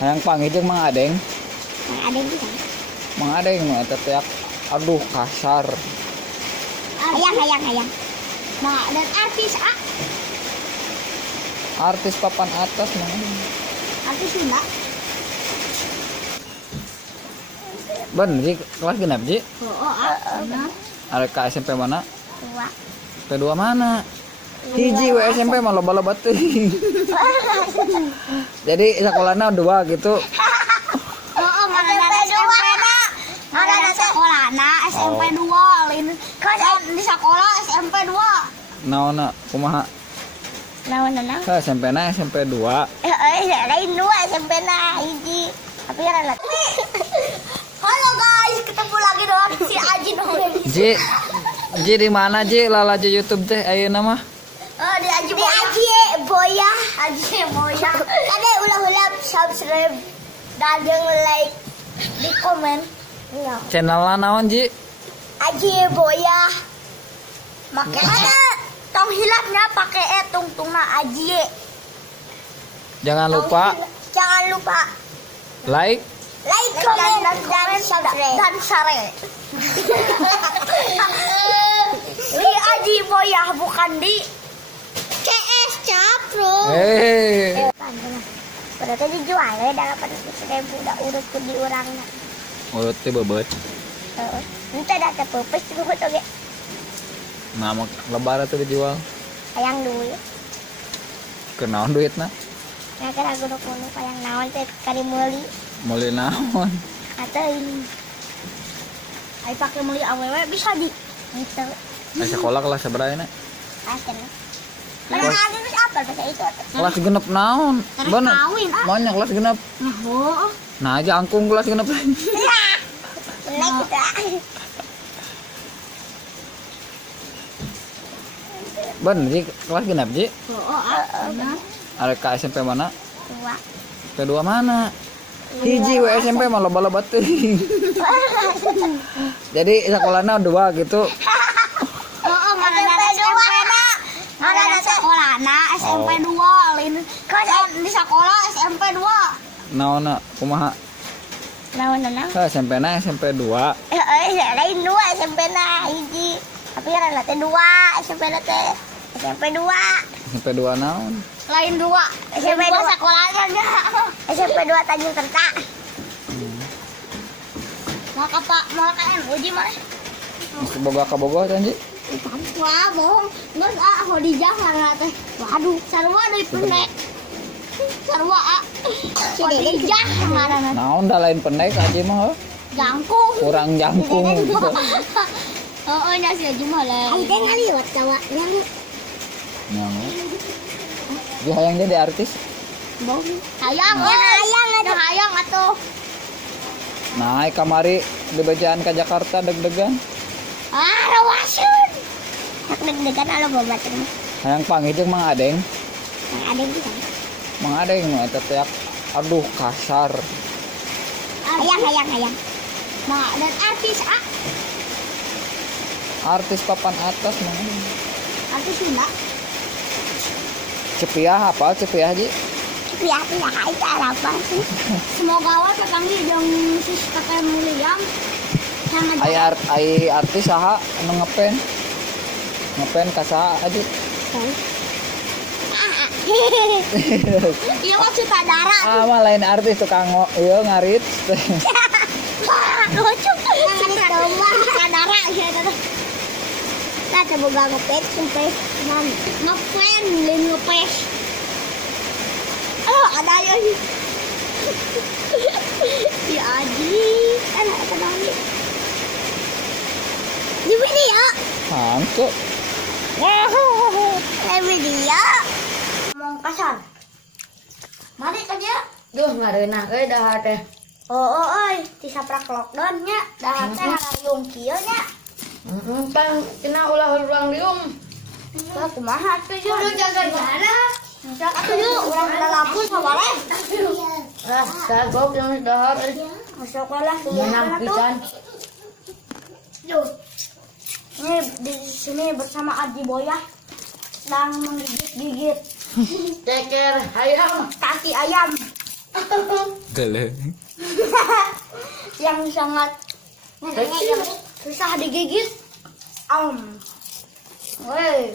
Hayang panggil jeung Mang Adeng. Mang Adeng bisa. Mang Adeng nu eta teh aduh kasar. Hayang. Nah, dan artis Artis papan atas Mang Adeng. Artis Sunda. Ben, Ji, kelas genap, Ji? Bener. Ada ke SMP mana? 2. P2 mana? Hiji we SMP mah loba-loba teh. Jadi sekolahna 2 gitu. Mana sekolahna SMP 2 lain kan di sekolah SMP 2. Naonna kumaha? Naon. Ka SMP-na SMP 2. Lain 2 SMP na hiji. Tapi rada. Halo guys, ketemu lagi dengan si Aji dong. Ji di mana Ji? Lalajo YouTube teh ayeuna mah. Di Aji Boya. Ada ulah-ulah subscribe dan jangan like di komen. Channelna naon Ji? Aji Boya. Makanya tong hilapnya pakai tungtungna Aji. Jangan lupa like, komen, dan share. Di Aji Boya bukan di CS Capro. Berarti dijual ya dalam 100.000 udah urut ke di orangnya. urut teh bebeut. Nanti ada tepepes juga tuh ge. Nah, lebar tuh dijual. Hayang duit. Kenaon duitna? Nah, kira guru kuno hayang naon teh kali meuli. Meuli naon? Atau ini. Ai pakai meuli awewe bisa di gitu. Sekolah kelas sabaraha na? Asen. Mana ada terus apa bahasa itu? Kelas genep naon? Bener. Banyak kelas genep. Nah, Nah, aja angkung kelas genep. Naik kita. Ben, Ji, kelas genep, Ji? Bener. Ada ke SMP mana? 2. P2 mana? Hiji we SMP mah loba-loba teh. Jadi sekolahna 2 gitu. Mana sekolahna SMP 2 lain kan di sekolah SMP 2. Naonna kumaha? Naon. Ka SMP-na SMP 2. Lain 2 SMP na hiji. Tapi rada teh 2 SMP na teh SMP 2. SMP 2 naon? Lain 2 SMP 2 sekolahnya SMP 2 Tanjung Kerta. Mau ka uji mah. Boga ka Bogor teh, Ji? Wah, bohong. Nges Hodijah ngaranna teh. Waduh, sarua deui pendek. Sarua Hodijah ngaranna. Naon da lain pendek aja mah? Jangkung. Kurang jangkung gitu. Heeh, nya si Aji mah lain. Ai teh ngaliwat kawa yang. Naon? Ji hayang jadi artis. Bohong. Hayang atuh. Naik kamari di bajaan ke Jakarta deg-degan. Rawasun. Tak deg-degan alo bobat mah. Hayang panggil jeung Mang Adeng. Mang Adeng bisa. Mang Adeng nu eta teh aduh kasar. Hayang. Mang dan artis Artis papan atas Mang Adeng. Artis Sunda. Cepiah apa Cepiah Ji? Cepiah itu apa sih? Semoga we pepanggil jeung sis Kakek Mulyam. Ai artis saha anu ngepen ka saha aja? Iya mah sutradara. Mah lain artis tukang ieu ngarit. Lucu. Sutradara gitu. Nah, coba gak ngepes sampai ngepen lain ngepes. Ada ya sih. Ya Aji, ada lagi. Di video. Hantu. Video. Ngomong kasar. Mari aja. Duh ngareunah euy dahar teh. Euy, disaprak lockdown nya, dahar teh harayung kieu nya. Pan cenah ulah-ulang liung. Lah kumaha teh yo? Kudu jaga jarak. Sak atuh yuk, urang ada lampu sabareh. Kagok yang dahar euy. Masuk lah Menang pisan. Yuk. Ini di sini bersama Aji Boya sedang menggigit-gigit Ceker ayam. kaki ayam. Gele. Yang sangat yang susah digigit. Woi.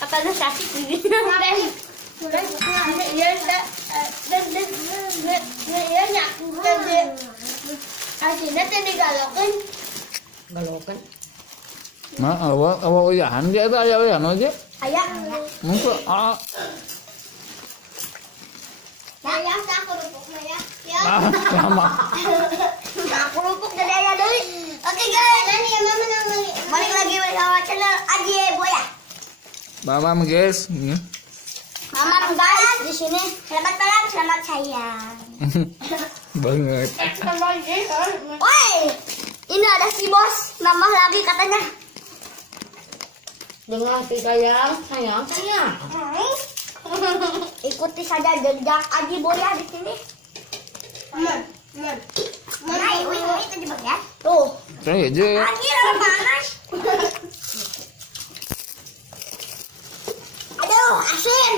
Katanya sakit gigitnya. Galokan. Nah, awak uyahan dia tuh aya uyahan aja. Ayah. Mungkin ah. Ayah tak kerupuk ya. Ya. Lama. Aku kerupuk dari ayah dulu. Oke guys. Balik lagi sama channel Aji Buaya. Mama guys. Mama guys di sini. Selamat malam, selamat sayang. Banget. Woi, ini ada si bos nambah lagi katanya. Dengan si sayang. Ikuti saja jejak Aji Buaya di sini. Mana itu di bagian? Tuh. Saya aja ya. Aji lagi panas. Aduh, asin.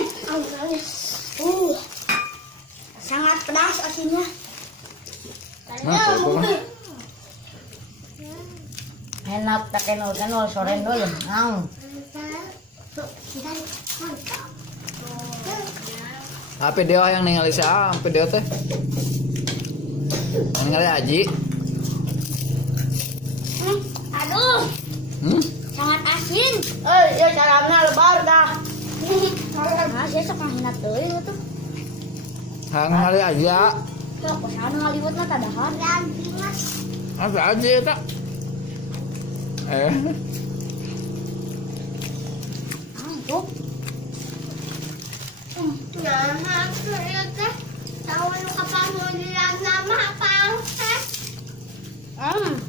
Sangat pedas asinnya. Nah, apa? Enak tak kenal sore dulu. Apa dia yang ningali saya? Apa dia teh? Ningali Aji. Aduh, sangat asin. Ya caranya lebar dah. Nah, saya suka hinat teuing tuh. Ningali aja. Kalau kesana ngaliwat mah tadahan. Apa aja ya tak? Tuh. Nah, ternyata tahu lu kapan mau lihat nama apa?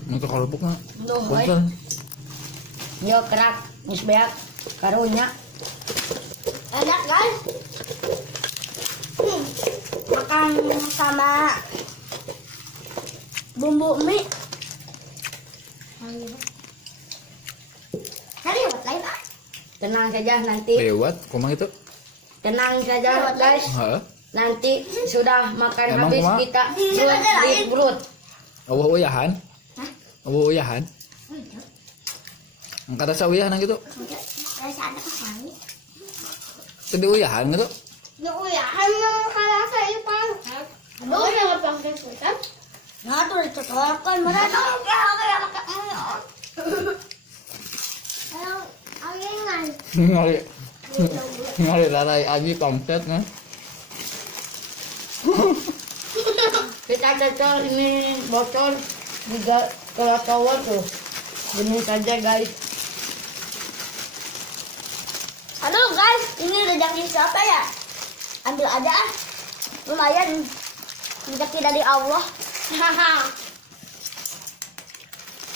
Untuk kerupuk mah. Duh, Punten. yo kerak, geus beak karunya. Enak guys. Makan sama bumbu mie. Cari buat lain ah. Tenang saja nanti. Lewat, kumang itu. Tenang saja guys. Heeh. Nanti sudah makan Emang habis kumaha? kita Iya, brut. Awah uyahan. Awah uyahan. Angkat asa uyahan gitu. Rasa ada kesali. Tadi uyahan gitu. Ya uyahan kalau saya pang. Aduh, jangan pakai kutan. Nah, tuh dicocokan mana tuh? Kayak Ngali. Ngali larai Aji komplit kan. Kita cocol ini bocor juga kalau tower tuh. Gini saja guys. Aduh guys, ini rezeki siapa ya? Ambil aja ah. Lumayan rezeki dari Allah.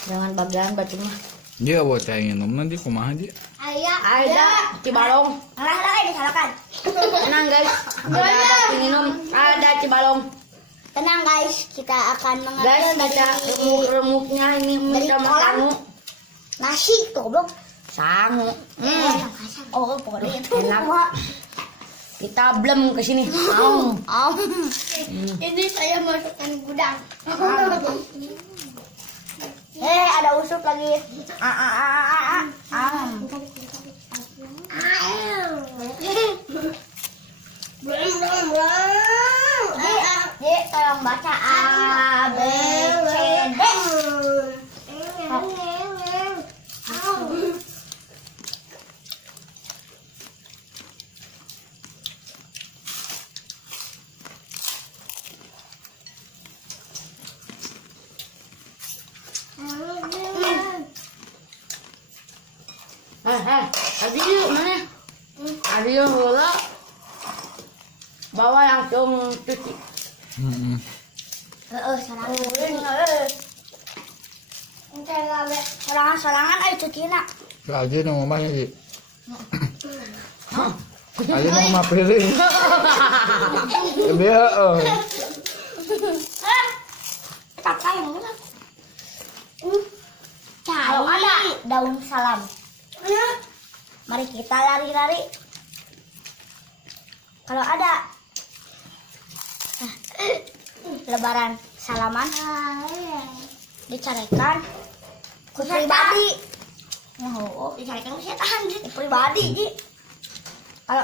Jangan bagian batunya. Dia buat kayak minum nanti kumaha dia. Ayah, Ada cibalong. Alah, disalahkan. Tenang guys. Ada minum. Ada cibalong. Tenang guys, kita akan mengambil Guys, kita remuk-remuknya ini dari sama kolam. sangu. Nasi tuh, goblok. Sangu. Oh, pokoknya itu Enak. Kita blem ke sini. Ini saya masukkan gudang. Ada usup lagi. Dek, tolong baca A, B, C, D. Tadi yuk mana? Ada yang bola. Bawa langsung cuci. Sorangan ayo cuci nak. Aji nang omahnya sih. Aji nang omah piring. Dia Kalau ada daun salam, mari kita lari-lari. Kalau ada, lebaran salaman dicarikan ku pribadi. Oh, dicarikan ku setan pribadi, Ji. Kalau